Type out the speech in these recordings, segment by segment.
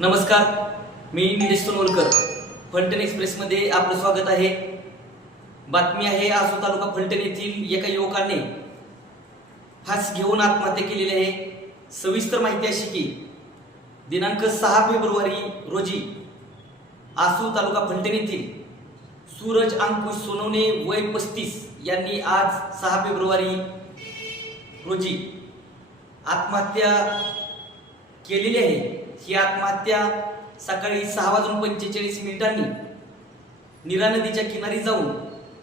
नमस्कार, मी निलेश सोनवलकर. फलटण एक्सप्रेसमध्ये आपलं स्वागत आहे. बातमी आहे आसू तालुका फलटण येथील एका युवकाने फास घेऊन आत्महत्या केलेली आहे. सविस्तर माहिती अशी की दिनांक 6 फेब्रुवारी रोजी आसू तालुका फलटण येथील सूरज अंकुश सोनवणे वय 35 यांनी आज 6 फेब्रुवारी रोजी आत्महत्या केलेली आहे. ही आत्महत्या सकाळी 6:45 नीरा नदीच्या किनारी जाऊन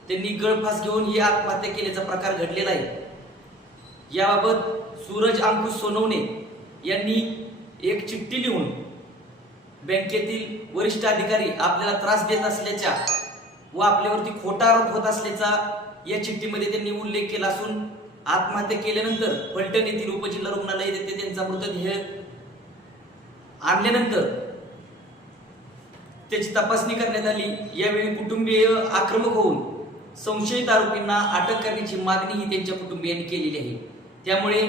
त्यांनी गळफास घेऊन ही आत्महत्या केल्याचा प्रकार घडलेला आहे. याबाबत सूरज अंकुश सोनवणे यांनी एक चिठ्ठी लिहून बँकेतील वरिष्ठ अधिकारी आपल्याला त्रास देत असल्याच्या व आपल्यावरती खोटा आरोप होत असल्याचा या चिठ्ठीमध्ये त्यांनी उल्लेख केला असून आत्महत्या केल्यानंतर फलटण येथील उपजिल्हा रुग्णालय येथे त्यांचा मृतदेह आणल्यानंतर त्याची तपासणी करण्यात आली. यावेळी कुटुंबीय आक्रमक होऊन संशयित आरोपींना अटक करण्याची मागणी ही त्यांच्या कुटुंबियांनी केलेली आहे. त्यामुळे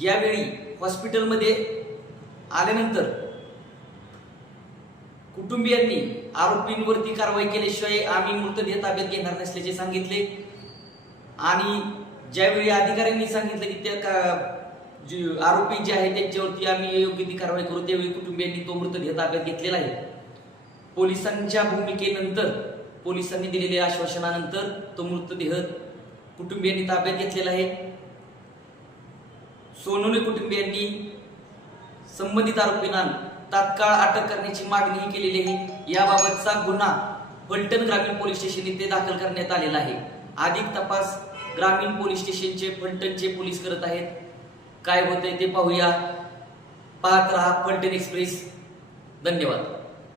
यावेळी हॉस्पिटलमध्ये आल्यानंतर कुटुंबियांनी आरोपींवरती कारवाई केल्याशिवाय आम्ही मृतदेह ताब्यात घेणार नसल्याचे सांगितले. आणि ज्यावेळी अधिकाऱ्यांनी सांगितलं की त्या आरोपी जे आहे त्यांच्यावरती आम्ही योग्य ती कारवाई करू, त्यावेळी कुटुंबियांनी तो मृतदेह ताब्यात घेतलेला आहे. पोलिसांच्या भूमिकेनंतर, पोलिसांनी दिलेल्या आश्वासनानंतर तो मृतदेह कुटुंबियांनी ताब्यात घेतलेला आहे. सोनवणे कुटुंबियांनी संबंधित आरोपींना तात्काळ अटक करण्याची मागणीही केलेली आहे. याबाबतचा गुन्हा फलटण ग्रामीण पोलीस स्टेशन येथे दाखल करण्यात आलेला आहे. अधिक तपास ग्रामीण पोलीस स्टेशनचे फलटणचे पोलीस करत आहेत. काय होतंय ते पाहूया. पाहत रहा फलटण एक्सप्रेस. धन्यवाद.